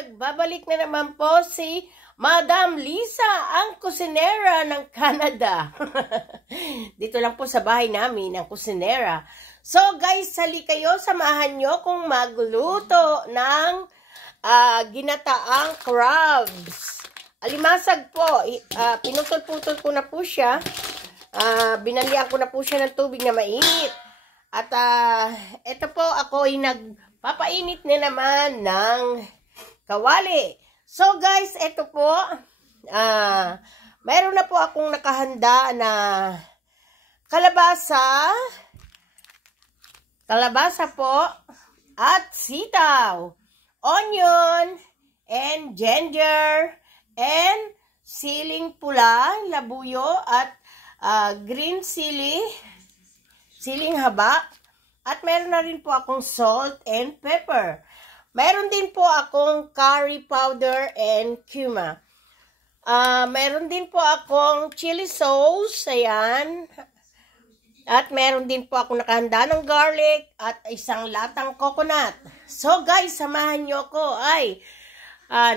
nagbabalik na naman po si Madam Lisa, ang kusinera ng Canada. Dito lang po sa bahay namin, ang kusinera. So guys, sali kayo, samahan nyo kung magluto ng ginataang crabs. Alimasag po, pinutol-putol ko na po siya. Binalian ko na po siya ng tubig na mainit. At ito po, ako ay nagpapainit na naman ng kawali. So guys, ito po, mayroon na po akong nakahanda na kalabasa po, at sitaw, onion, and ginger, and siling pula, labuyo, at green siling haba, at meron na rin po akong salt and pepper. Meron din po akong curry powder and cumin. Meron din po akong chili sauce, ayan. At meron din po akong nakahanda ng garlic at isang latang coconut. So guys, samahan nyo ko.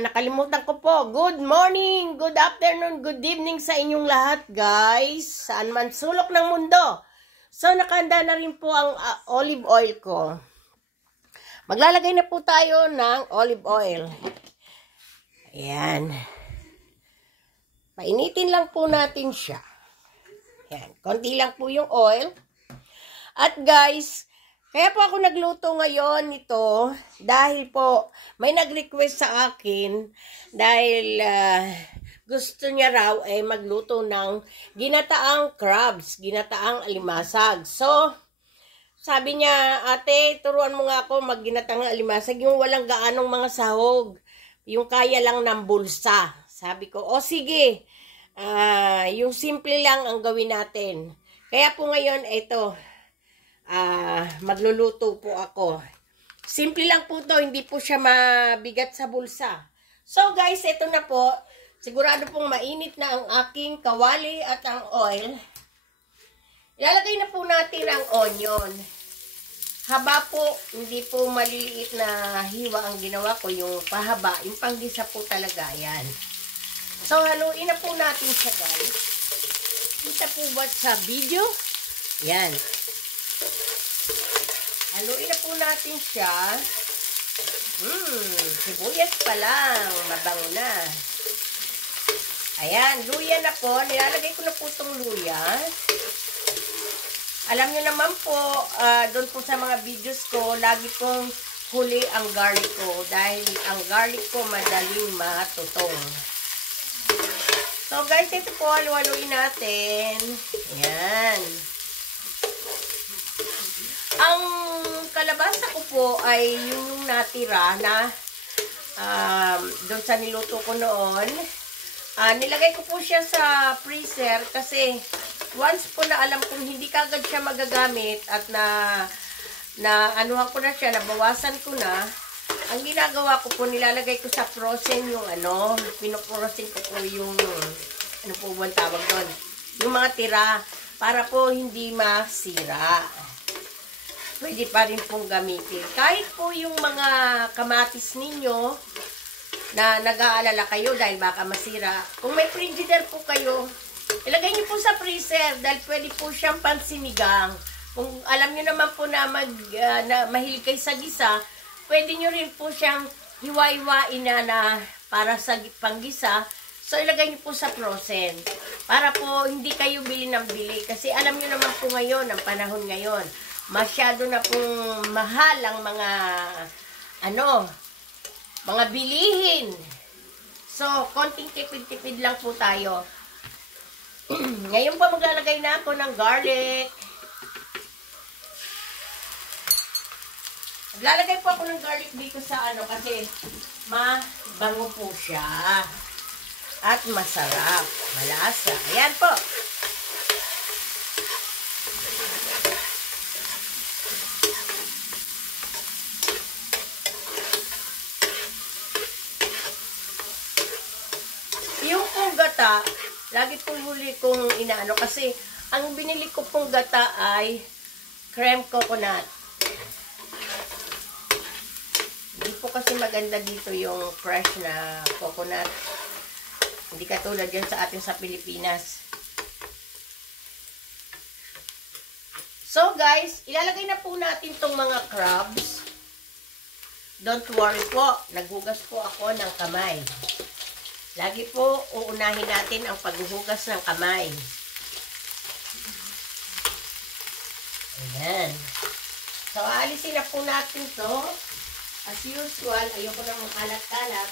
Nakalimutan ko po. Good morning, good afternoon, good evening sa inyong lahat guys. Saan man sulok ng mundo. So nakahanda na rin po ang olive oil ko. Maglalagay na po tayo ng olive oil. Ayan. Painitin lang po natin siya. Ayan. Konti lang po yung oil. At guys, kaya po ako nagluto ngayon nito dahil po may nag-request sa akin dahil gusto niya raw magluto ng ginataang crabs, ginataang alimasag. So, sabi niya, ate, turuan mo nga ako magginatang alimasag, yung walang gaanong mga sahog, yung kaya lang ng bulsa. Sabi ko, o sige, yung simple lang ang gawin natin. Kaya po ngayon, ito, magluluto po ako. Simple lang po to, hindi po siya mabigat sa bulsa. So guys, ito na po, sigurado pong mainit na ang aking kawali at ang oil. Ilalagay na po natin ang onion. Haba po, hindi po maliliit na hiwa ang ginawa ko. Yung pahaba, yung panggisa po talaga. Yan. So, haluin na po natin siya guys. Kita po ba sa video? Yan. Haluin na po natin siya. Sibuyas pa lang. Mabango na. Ayan, luya na po. Nilalagay ko na po itong luya. Alam nyo naman po, doon po sa mga videos ko, lagi pong huli ang garlic ko. Dahil ang garlic ko madaling matutong. So guys, ito po, halu-haluin natin. Ayan. Ang kalabasa ko po ay yung natira na doon sa niluto ko noon. Nilagay ko po siya sa freezer kasi once po na alam kong hindi kagad siya magagamit at anuhan ko na siya, nabawasan ko na, ang ginagawa ko po, nilalagay ko sa frozen yung pinofrozen ko po yung, ano po ba ang tawag doon? Yung mga tira, para po hindi masira. Pwede pa rin pong gamitin. Kahit po yung mga kamatis ninyo, na nag-aalala kayo dahil baka masira. Kung may frigidaire po kayo, ilagay niyo po sa freezer dahil pwede po siyang pansinigang. Kung alam niyo naman po na mahilig kayo sa gisa, pwede niyo rin po siyang hiwa-hiwain na para sa panggisa. So, ilagay niyo po sa frozen. Para po hindi kayo bili ng bili. Kasi alam niyo naman po ngayon, ang panahon ngayon, masyado na pong mahal ang mga bilihin. So, konting tipid-tipid lang po tayo. Ngayon po maglalagay na ako ng garlic. Maglalagay po ako ng garlic dito sa kasi mabango po siya. At masarap. Malasa. Ayan po. Yung pong gata, lagi pong huli kong inaano kasi ang binili ko pong gata ay cream coconut. Hindi po kasi maganda dito yung fresh na coconut. Hindi katulad yan sa atin sa Pilipinas. So guys, ilalagay na po natin tong mga crabs. Don't worry po, naghugas po ako ng kamay. Lagi po uunahin natin ang paghuhugas ng kamay. Ayan. So, aalisin na po natin to. As usual, ayoko na makalat-kalat.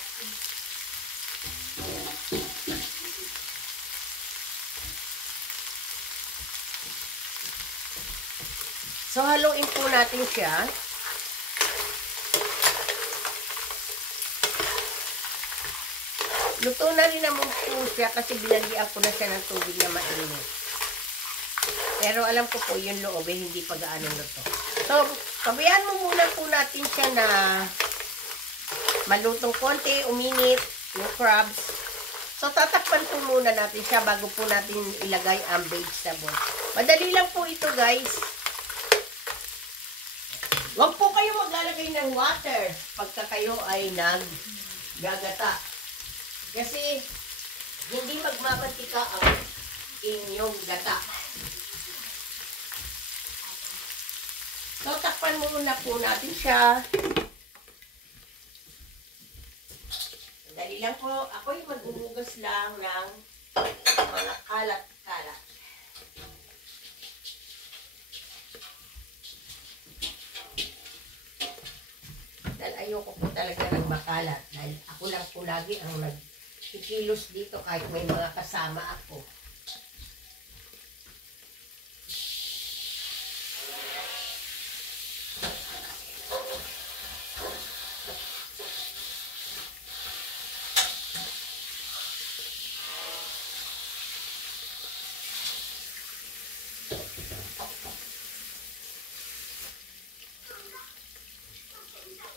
So, haluin po natin siya. Luto na rin naman po siya kasi binalian ko na siya ng tubig na mainit. Pero alam ko po yung loob eh, hindi pa gaano luto. So, pabayaan mo muna po natin siya na malutong konti, uminit, yung crabs. So, tatakpan po muna natin siya bago po natin ilagay ang vegetable. Madali lang po ito, guys. Huwag po kayo maglalagay ng water pagka kayo ay naggagata. Kasi, hindi magmamantika ang inyong gata. So, takpan muna po natin siya. Dali lang po. Ako'y maghuhugas lang ng mga kalat-kalat. Dahil ayoko po talaga ng makalat. Dahil ako lang po lagi ang nagkikilos dito kahit may mga kasama ako.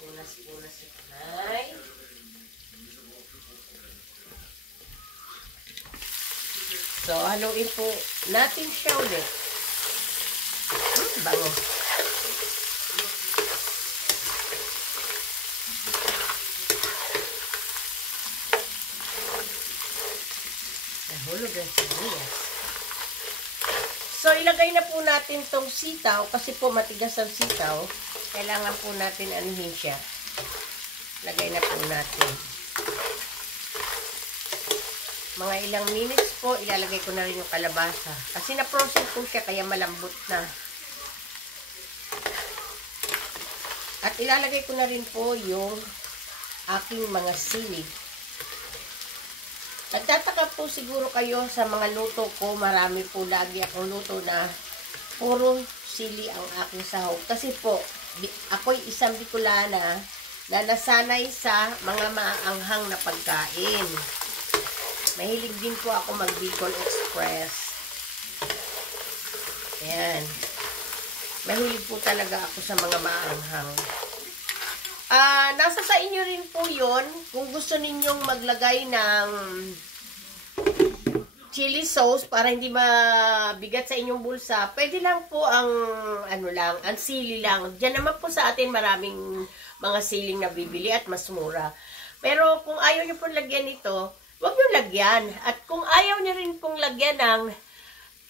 Punas-punas ito, nay. So, haluin po natin siya ulit. Bango. Nahulog ang sibuyas. So, ilagay na po natin tong sitaw kasi po matigas ang sitaw. Kailangan po natin anuhin siya. Lagay na po natin. Mga ilang minutes po, ilalagay ko na rin yung kalabasa. Kasi na-frozen po siya, kaya malambot na. At ilalagay ko na rin po yung aking mga sili. Nagtataka po siguro kayo sa mga luto ko. Marami po lagi akong luto na puro sili ang aking sahog. Kasi po, ako'y isang Bicolana na nasanay sa mga maanghang na pagkain. Mahilig din po ako mag-Bicol Express. Ayan. Mahilig po talaga ako sa mga maanghang. Nasa sa inyo rin po yon kung gusto ninyong maglagay ng chili sauce para hindi mabigat sa inyong bulsa, pwede lang po ang ang sili lang. Diyan naman po sa atin maraming mga siling na bibili at mas mura. Pero kung ayaw niyo pong lagyan ito, huwag niyo lagyan. At kung ayaw niyo rin pong lagyan ng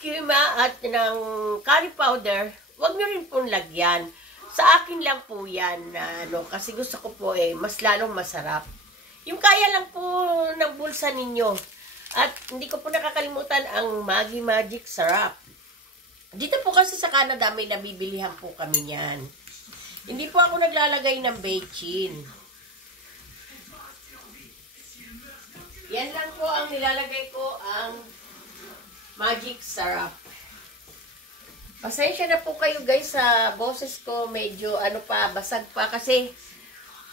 cumin at ng curry powder, huwag niyo rin pong lagyan. Sa akin lang po yan kasi gusto ko po mas lalong masarap. Yung kaya lang po ng bulsa ninyo. At hindi ko po nakakalimutan ang Maggi Magic Sarap. Dito po kasi sa Canada may nabibilihan po kami niyan. Hindi po ako naglalagay ng bechin. Yan lang po ang nilalagay ko, ang Magic Sarap. Pasensya na po kayo guys sa boses ko, medyo basag pa kasi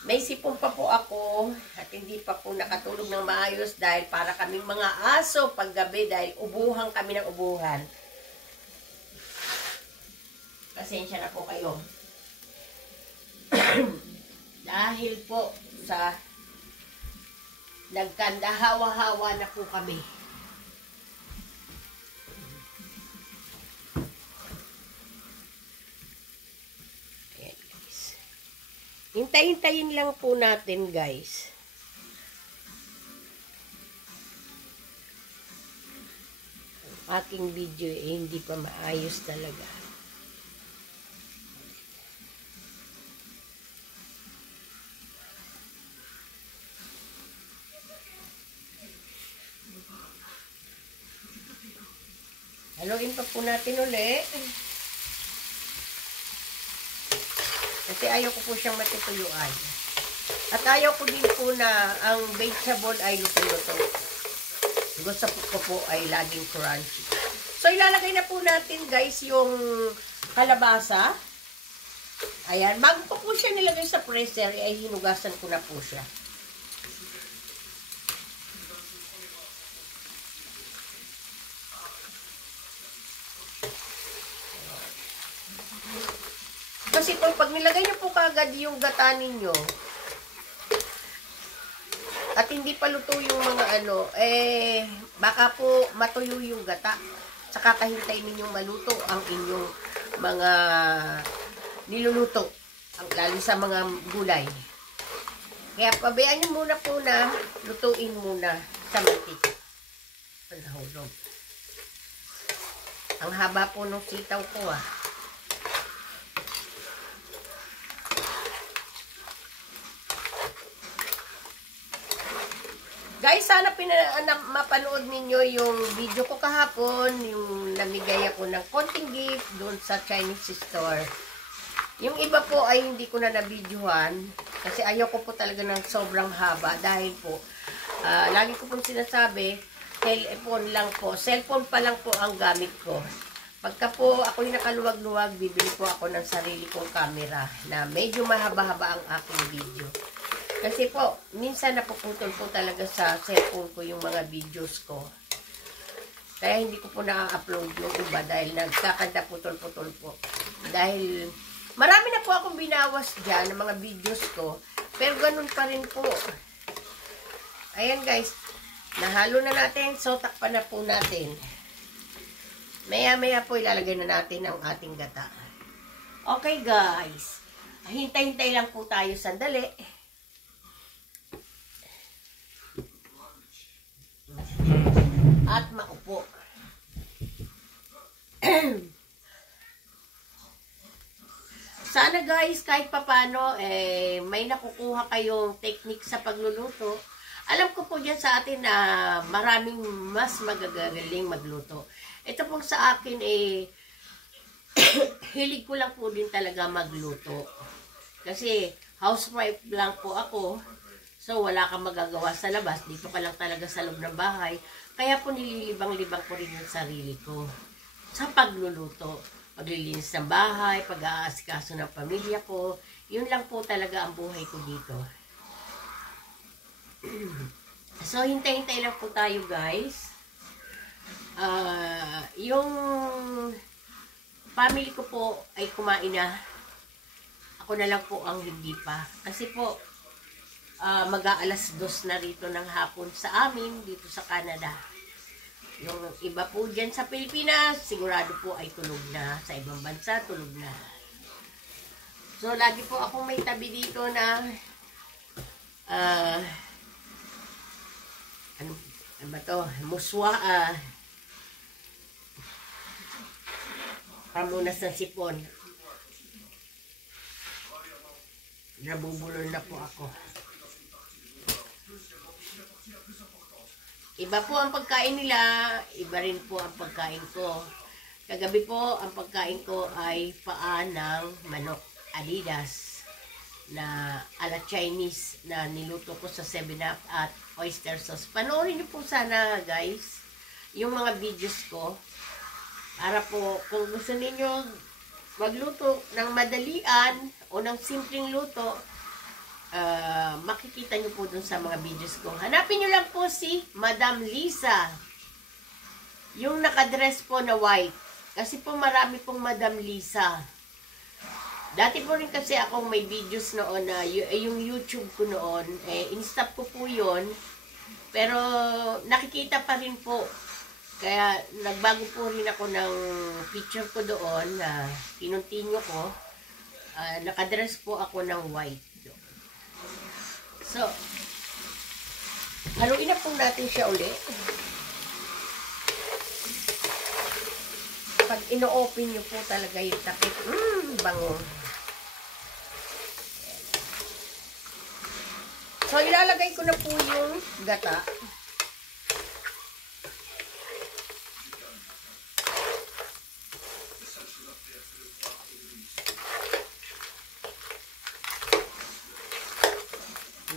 may sipon pa po ako at hindi pa po nakatulog ng maayos dahil para kaming mga aso paggabi dahil ubuhan kami ng ubuhan. Pasensya na po kayo. Dahil po sa nagkandahawa-hawa na po kami. Ayan guys. Hintay-hintayin lang po natin, guys. Aking video hindi pa maayos talaga. Haluin pa po natin ulit. Kasi ayaw ko po siyang matutuyuan. At ayaw ko din po na ang vegetable ay luto-luto. Gusto ko po ay laging crunchy. So, ilalagay na po natin, guys, yung kalabasa. Ayan. Bago ko po siya nilagay sa freezer, ay hinugasan ko na po siya. Kasi po, pag nilagay nyo po kagad yung gata ninyo, at hindi pa luto yung mga baka po matuyo yung gata. Saka kahintay ninyong maluto ang inyong mga niluluto, lalo sa mga gulay. Kaya pabayaan nyo muna po na lutuin muna sa mantika. Nahulog. Ang haba po ng sitaw ko Guys, sana mapanood ninyo yung video ko kahapon, yung namigay ako ng konting gift doon sa Chinese store. Yung iba po ay hindi ko na nabidyohan kasi ayaw ko po talaga ng sobrang haba dahil po, lagi ko pong sinasabi, cellphone pa lang po ang gamit ko. Pagka po ako'y nakaluwag-luwag, bibili po ako ng sarili kong camera na medyo mahaba-haba ang aking video. Kasi po, minsan napuputol po talaga sa cellphone ko yung mga videos ko. Kaya hindi ko po na-upload yung iba dahil nagkakanda putol-putol po. Dahil marami na po akong binawas dyan ng mga videos ko. Pero ganun pa rin po. Ayan guys, nahalo na natin. So, takpan na po natin. Maya-maya po ilalagay na natin ang ating gata. Okay guys, hintay-hintay lang po tayo sandali. At maupo. Sana guys, kahit papano, may nakukuha kayong technique sa pagluluto. Alam ko po dyan sa atin na maraming mas magagaling magluto. Ito pong sa akin, hilig ko lang po din talaga magluto. Kasi housewife lang po ako. So, wala kang magagawa sa labas. Dito ka lang talaga sa loob ng bahay. Kaya po nililibang-libang ko rin yung sarili ko sa pagluluto. Paglilinis ng bahay, pag-aasikaso ng pamilya ko. Yun lang po talaga ang buhay ko dito. So, hintay-hintay lang po tayo guys. Yung family ko po ay kumain na. Ako na lang po ang hindi pa. Kasi po, mag-aalas 2 na rito ng hapon sa amin, dito sa Canada. Yung iba po dyan sa Pilipinas, sigurado po ay tulog na. Sa ibang bansa, tulog na. So, lagi po akong may tabi dito na ano ba to? Muswa, pamunas ng sipon. Nabubulol na po ako. Iba po ang pagkain nila, iba rin po ang pagkain ko. Kagabi po, ang pagkain ko ay paa ng manok Adidas na ala Chinese na niluto ko sa 7-Up at oyster sauce. Panoorin niyo po sana guys yung mga videos ko para po kung gusto niyo magluto ng madalian o ng simpleng luto, makikita nyo po dun sa mga videos ko. Hanapin nyo lang po si Madam Lisa. Yung nakadress po na white. Kasi po marami pong Madam Lisa. Dati po rin kasi akong may videos noon na yung YouTube ko noon. In-stop ko po yun. Pero nakikita pa rin po. Kaya nagbago po rin ako ng picture ko doon na kinontinue ko. Nakadress po ako ng white. So, haluin na po natin siya ulit. Pag ino-open nyo po talaga yung takip, bango. So, ilalagay ko na po yung gata.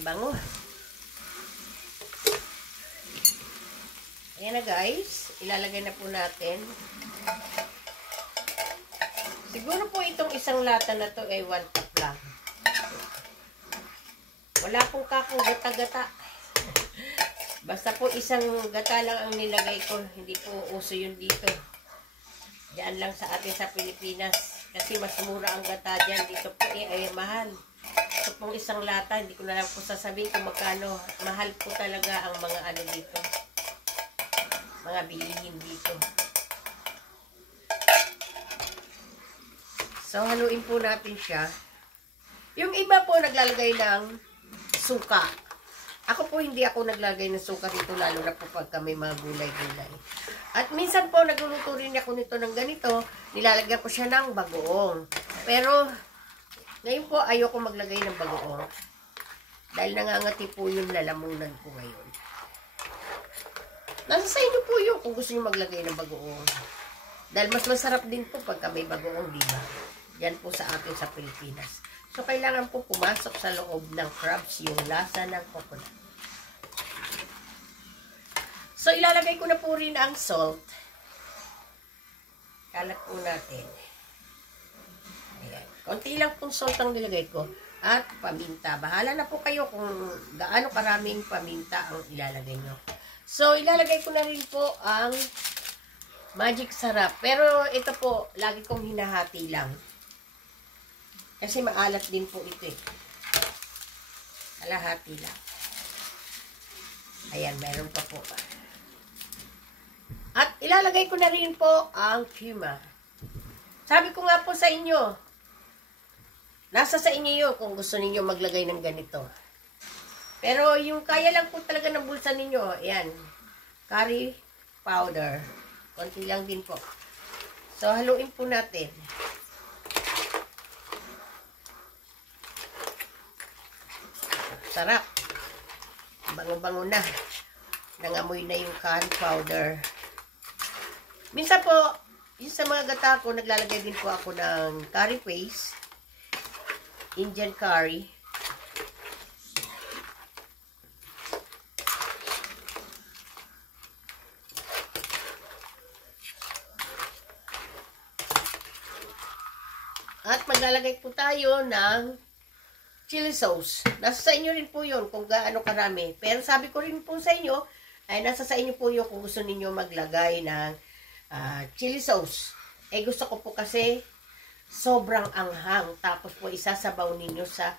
Bango. Ayan na guys, ilalagay na po natin. Siguro po itong isang lata na to ay 1 cup lang. Wala pong kakong gata-gata. Basta po isang gata lang ang nilagay ko. Hindi po uso yun dito. Diyan lang sa atin sa Pilipinas. Kasi mas mura ang gata dyan. Dito po ay mahal. Ito pong isang lata, hindi ko na lang po sasabihin kung magkano. Mahal po talaga ang mga ano dito. Mga bilihin dito. So, haluin po natin siya. Yung iba po naglalagay ng suka. Ako po hindi ako naglalagay ng suka dito, lalo na po pagka may mga gulay-gulay. At minsan po nagluluto rin ako nito ng ganito, nilalagyan ko siya ng bagoong. Pero ngayon po ayoko maglagay ng bagoong. Dahil nangangati po yung lalamunan ko ngayon. Nasa sa inyo po yun kung gusto nyo maglagay ng bagoong. Dahil mas masarap din po pagka may bagoong, diba? Yan po sa atin sa Pilipinas. So, kailangan po pumasok sa loob ng crabs yung lasa ng coconut. So, ilalagay ko na po rin ang salt. Kalat po natin. Ayan. Konti lang pong salt ang nilagay ko. At paminta. Bahala na po kayo kung gaano karaming paminta ang ilalagay nyo. So, ilalagay ko na rin po ang magic sarap. Pero ito po, lagi kong hinahati lang. Kasi maalat din po ito eh. Kalahati lang. Ayan, meron pa po. At ilalagay ko na rin po ang cumin. Sabi ko nga po sa inyo, nasa sa inyo yun kung gusto ninyo maglagay ng ganito. Pero yung kaya lang po talaga ng bulsa ninyo, ayan, curry powder. Konti lang din po. So, haluin po natin. Sarap. Bango-bango na. Nangamoy na yung curry powder. Minsan po, yung sa mga gata ko, naglalagay din po ako ng curry paste. Indian curry. At maglalagay po tayo ng chili sauce. Nasa sa inyo rin po yun kung gaano karami. Pero sabi ko rin po sa inyo, ay nasa sa inyo po yun kung gusto ninyo maglagay ng chili sauce. Eh gusto ko po kasi sobrang anghang. Tapos po isasabaw ninyo sa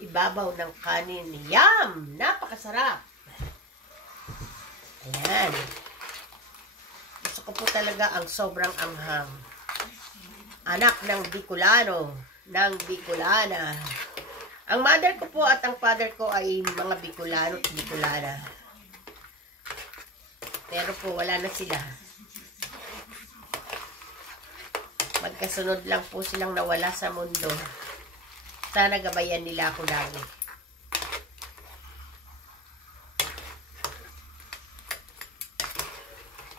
ibabaw ng kanin. Yum! Napakasarap! Ayan. Gusto ko po talaga ang sobrang anghang. Anak ng Bicolano, ng Bicolana. Ang mother ko po at ang father ko ay mga Bicolano at Bicolana. Pero po wala na sila. Magkasunod lang po silang nawala sa mundo. Sana gabayan nila ako lagi.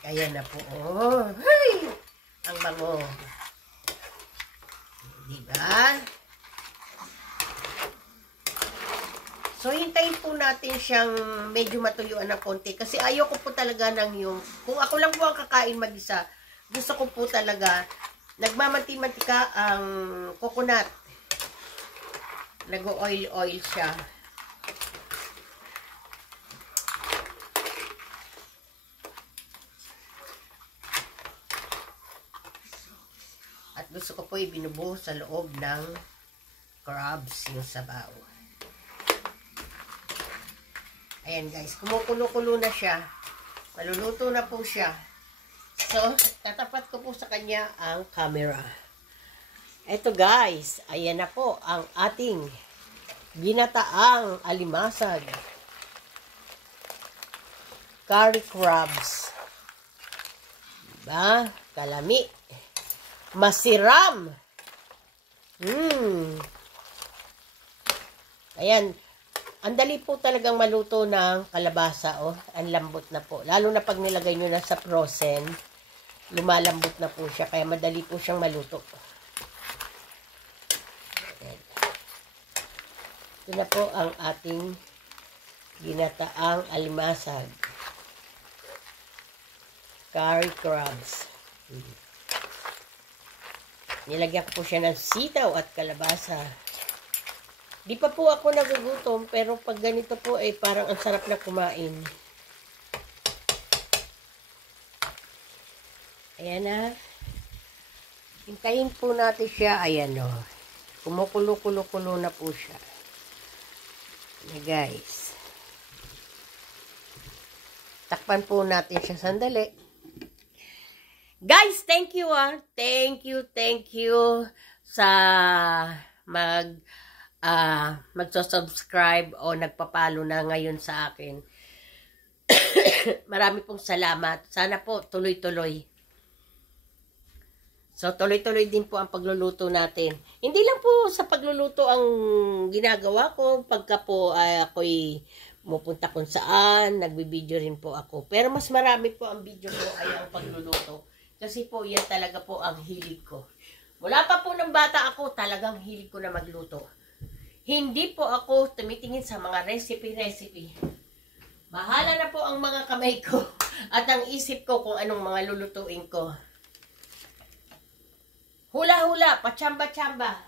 Kaya na po. Oh, hey! Ang bango. Diba? So, hintayin po natin siyang medyo matuyuan ng konti. Kasi ayoko po talaga ng yung, kung ako lang po ang kakain mag-isa, gusto ko po talaga, nagmamanti-mantika ang coconut. Nag-oil-oil siya. At gusto ko po ibinubuhos sa loob ng crabs yung sabaw. Ayan guys, kumukulo-kulo na siya. Maluluto na po siya. So, tatapat ko po sa kanya ang camera. Eto guys, ayan na po ang ating ginataang alimasag, curry crabs, diba? Kalami, masiram. Ayan, ang dali po talagang maluto ng kalabasa, oh. Ang lambot na po. Lalo na pag nilagay nyo na sa frozen, lumalambot na po siya. Kaya madali po siyang maluto. Ayan. Ito na po ang ating ginataang alimasag. Curry crabs. Nilagyan ko po siya ng sitaw at kalabasa. Di pa po ako nagugutom, pero pag ganito po ay parang ang sarap na kumain. Ayan na. Hintayin po natin siya. Ayan o. Kumukulo-kulo-kulo na po siya. Ayan guys. Takpan po natin siya sandali. Guys, thank you Thank you sa magsusubscribe o nagpapalo na ngayon sa akin. Marami pong salamat. Sana po tuloy-tuloy. So, tuloy-tuloy din po ang pagluluto natin. Hindi lang po sa pagluluto ang ginagawa ko. Pagka po ako'y pupunta kung saan, nagbibideo rin po ako. Pero mas marami po ang video ko ay ang pagluluto. Kasi po, yan talaga po ang hilig ko. Mula pa po ng bata ako, talagang hilig ko na magluto. Hindi po ako tumitingin sa mga recipe. Bahala na po ang mga kamay ko at ang isip ko kung anong mga lulutuin ko. Hula-hula, pachamba-chamba.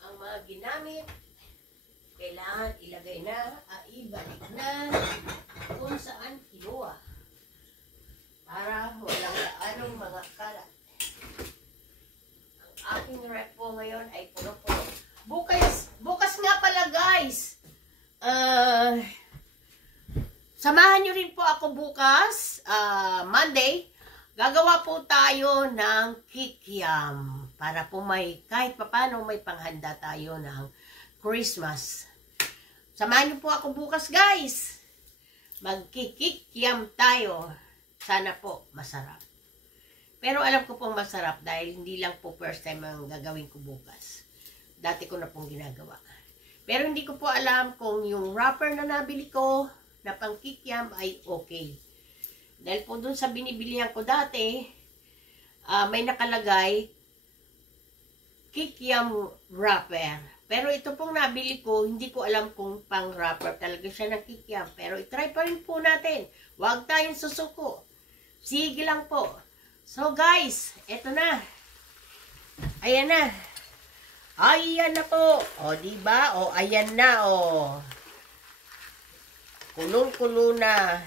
Ang mga ginamit, kailangan ilagay na, ibalik na kung saan kinuha. Para walang anong mga kalat. Ang aking rep po ngayon ay puro-puro. Bukas nga pala guys. Samahan nyo rin po ako bukas. Monday. Gagawa po tayo ng kikiam. Para po kahit papano may panghanda tayo ng Christmas. Samahan nyo po ako bukas guys. Magkikikiam tayo. Sana po masarap. Pero alam ko pong masarap dahil hindi lang po first time ang gagawin ko bukas. Dati ko na pong ginagawa. Pero hindi ko po alam kung yung wrapper na nabili ko na pang kikiam ay okay. Dahil po dun sa binibilihan ko dati, may nakalagay kikiam wrapper. Pero ito pong nabili ko, hindi ko alam kung pang wrapper talaga siya ng kikiam. Pero itry pa rin po natin. Huwag tayong susuko. Sige lang po. So guys, eto na. Ayan na. Ayan na po. O diba? O ayan na o. Kulong-kulo na.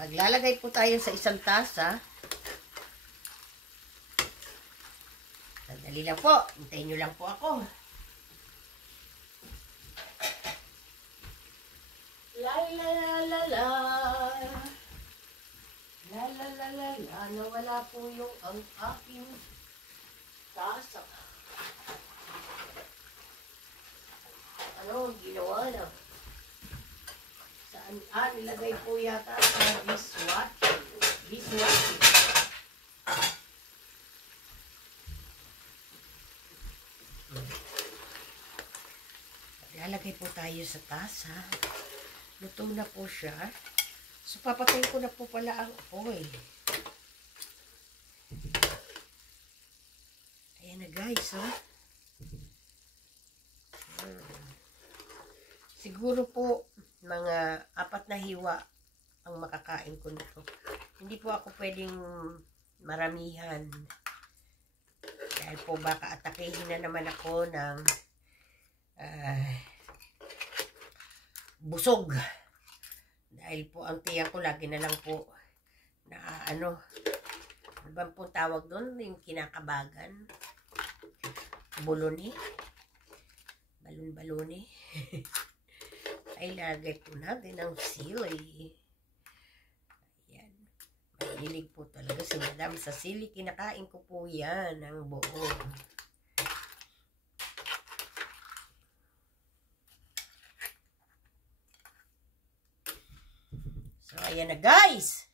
Maglalagay po tayo sa isang tasa. Sandali lang po. Hintayin nyo lang po ako. La la la la la. La la la la la. Nawala po yung ang aking tasa. Ano ginawa na? Saan? Nilagay po yata sa dishwasher. Lalagay po tayo sa tasa. Luto na po siya. So, papatayin ko na po pala ang oil. Ayan na guys, oh. Siguro po, mga 4 na hiwa ang makakain ko nito. Hindi po ako pwedeng maramihan. Dahil po baka atakehin na naman ako ng busog. Dahil po ang tiyan ko lagi na lang po na ano bang po tawag doon? Yung kinakabagan. Buloni. balon-balon eh. Ay, lagay po natin ang sili. Ayan. Mahilig po talaga si Madam sa sili. Kinakain ko po yan ang buo. So, ayan na guys.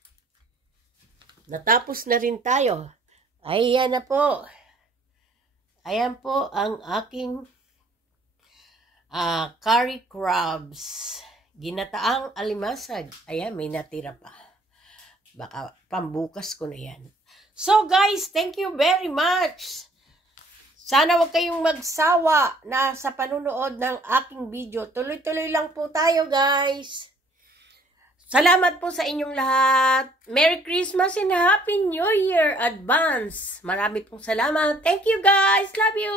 Natapos na rin tayo. Ayan na po. Ayan po ang aking curry crabs. Ginataang alimasag. Ayan, may natira pa. Baka pambukas ko na yan. So guys, thank you very much. Sana wag kayong magsawa na sa panunood ng aking video. Tuloy-tuloy lang po tayo guys. Salamat po sa inyong lahat. Merry Christmas and Happy New Year advance. Marami pong salamat. Thank you guys. Love you.